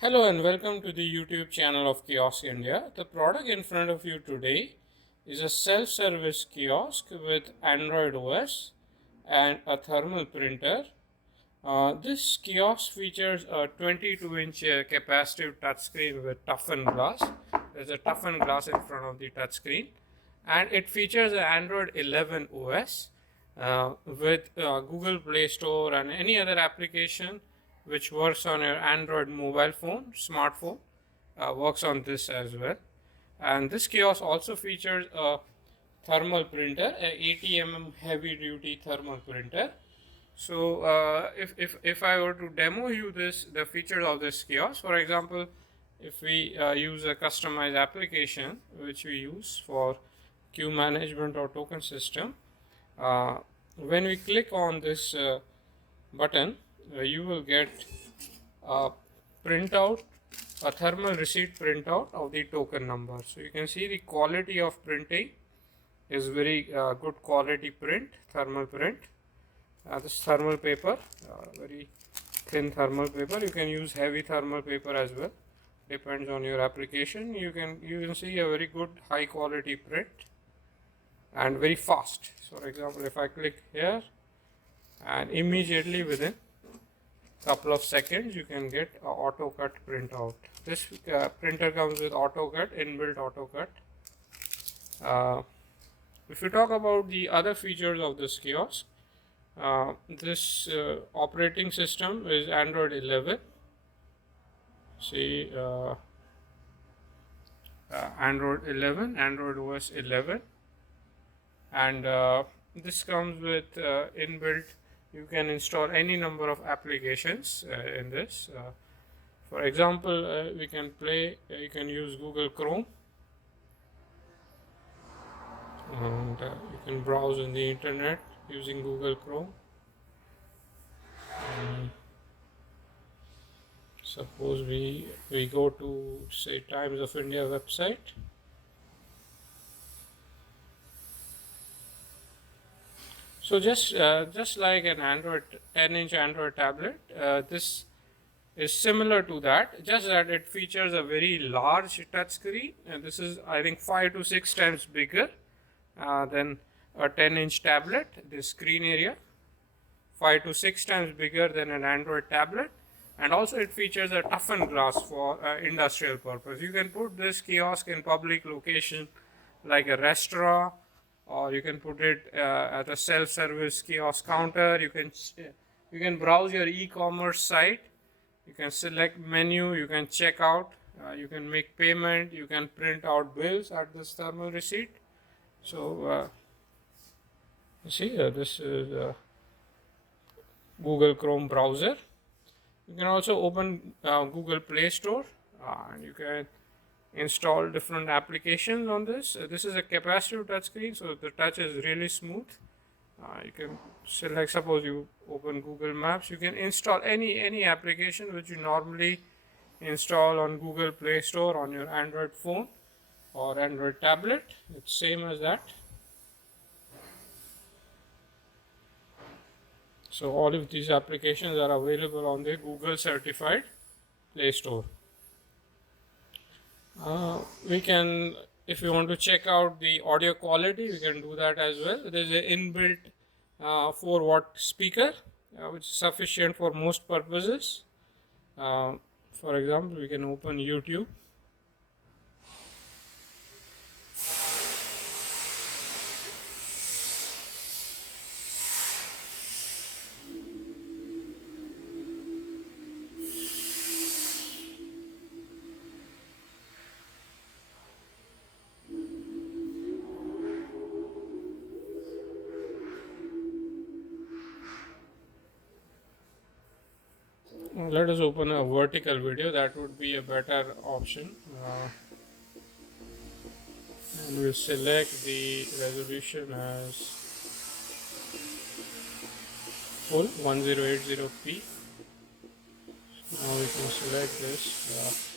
Hello and welcome to the YouTube channel of Kiosk India. The product in front of you today is a self-service kiosk with Android OS and a thermal printer. This kiosk features a 22-inch capacitive touchscreen with toughened glass. There's a toughened glass in front of the touchscreen, and it features an Android 11 OS with Google Play Store and any other application which works on your Android mobile phone, smartphone, works on this as well. And this kiosk also features a thermal printer, a 80 heavy duty thermal printer. So if I were to demo you the features of this kiosk, for example, if we use a customized application which we use for queue management or token system, when we click on this button, you will get a printout, a thermal receipt printout of the token number. So you can see the quality of printing is very good quality print, thermal print. This thermal paper, very thin thermal paper. You can use heavy thermal paper as well. Depends on your application. You can see a very good high quality print and very fast. So for example, if I click here, and immediately within couple of seconds you can get a auto cut printout. This printer comes with auto cut, inbuilt auto cut. If you talk about the other features of this kiosk, this operating system is Android 11. See, Android 11, Android OS 11, and this comes with inbuilt. You can install any number of applications in this. For example, we can play. You can use Google Chrome, and you can browse in the internet using Google Chrome. Suppose we go to, say, Times of India website. So just like an Android 10-inch Android tablet, this is similar to that, just that it features a very large touchscreen, and this is, I think, 5 to 6 times bigger than a 10-inch tablet. This screen area 5 to 6 times bigger than an Android tablet, and also it features a toughened glass for industrial purpose. You can put this kiosk in public location like a restaurant, or you can put it at a self-service kiosk counter. You can browse your e-commerce site. You can select menu. You can check out. You can make payment. You can print out bills at this thermal receipt. So you see, this is Google Chrome browser. You can also open Google Play Store, and you can install different applications on this. This is a capacitive touchscreen, so the touch is really smooth. You can select, suppose you open Google Maps, you can install any application which you normally install on Google Play Store on your Android phone or Android tablet. It's same as that. So all of these applications are available on the Google certified Play Store. We can, if you want to check out the audio quality, we can do that as well. There is an inbuilt 4-watt speaker, which is sufficient for most purposes. For example, we can open YouTube. Let us open a vertical video. That would be a better option. And we'll select the resolution as full 1080p. Now we can select this.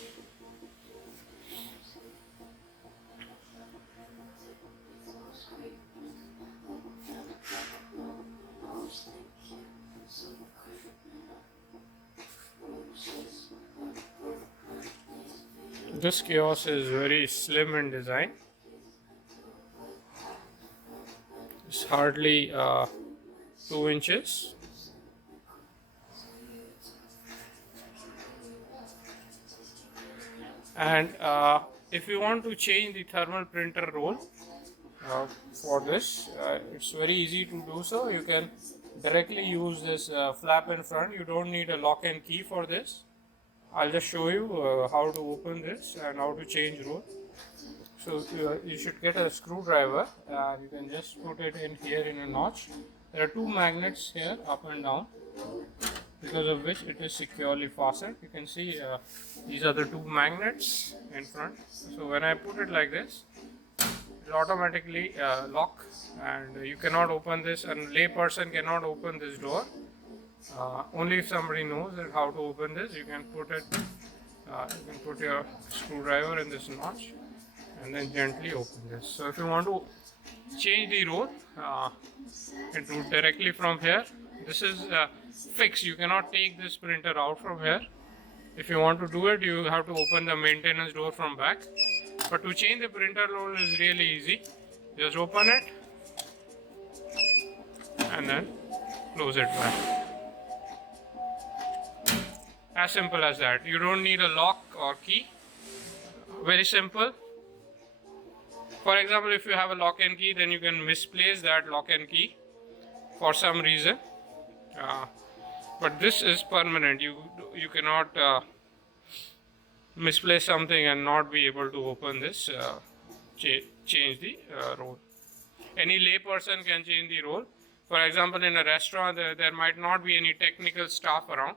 This kiosk is very slim in design. It's hardly 2 inches. And if you want to change the thermal printer roll for this, it's very easy to do so. You can directly use this flap in front. You don't need a lock and key for this. I'll just show you how to open this and how to change roll. So you should get a screwdriver and you can just put it in here in a notch. There are 2 magnets here, up and down, because of which it is securely fastened. You can see these are the 2 magnets in front. So when I put it like this, it will automatically lock, and you cannot open this, and lay person cannot open this door. Only if somebody knows how to open this. You can put it, you can put your screwdriver in this notch and then gently open this. So if you want to change the roll, it will directly from here. This is fixed. You cannot take this printer out from here. If you want to do it, you have to open the maintenance door from back. But to change the printer roll is really easy. Just open it and then close it back. As simple as that. You don't need a lock or key. Very simple. For example, if you have a lock and key, then you can misplace that lock and key for some reason. But this is permanent. You cannot misplace something and not be able to open this, change the roll. Any lay person can change the roll. For example, in a restaurant, there might not be any technical staff around.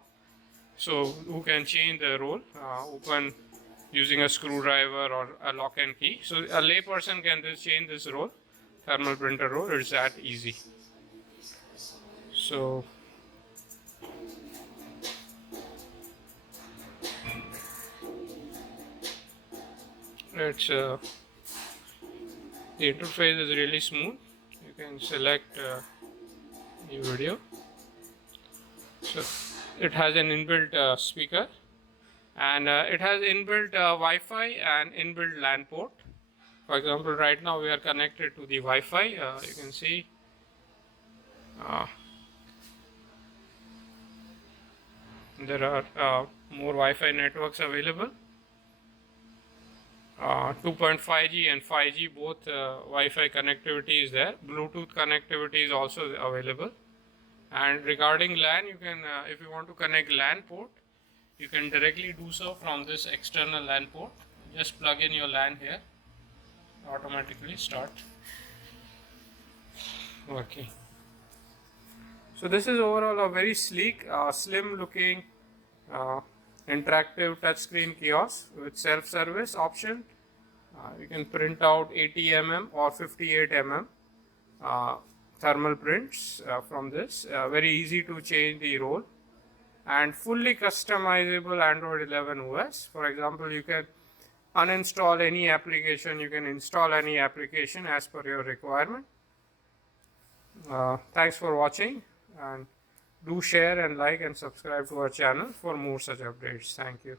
So who can change the roll, open using a screwdriver or a lock and key. So a lay person can just change this roll, thermal printer roll. It's that easy. So it's the interface is really smooth. You can select new video. So it has an inbuilt speaker, and it has inbuilt Wi-Fi and inbuilt LAN port. For example, right now we are connected to the Wi-Fi. You can see there are more Wi-Fi networks available. 2.5G and 5G, both Wi-Fi connectivity is there. Bluetooth connectivity is also available. And regarding LAN, you can, if you want to connect LAN port, you can directly do so from this external LAN port. Just plug in your LAN here, automatically start working. So this is overall a very sleek, slim looking, interactive touchscreen kiosk with self-service option. You can print out 80 mm or 58 mm thermal prints from this. Very easy to change the roll, and fully customizable Android 11 OS. For example, you can uninstall any application, you can install any application as per your requirement. Thanks for watching, and do share and like and subscribe to our channel for more such updates. Thank you.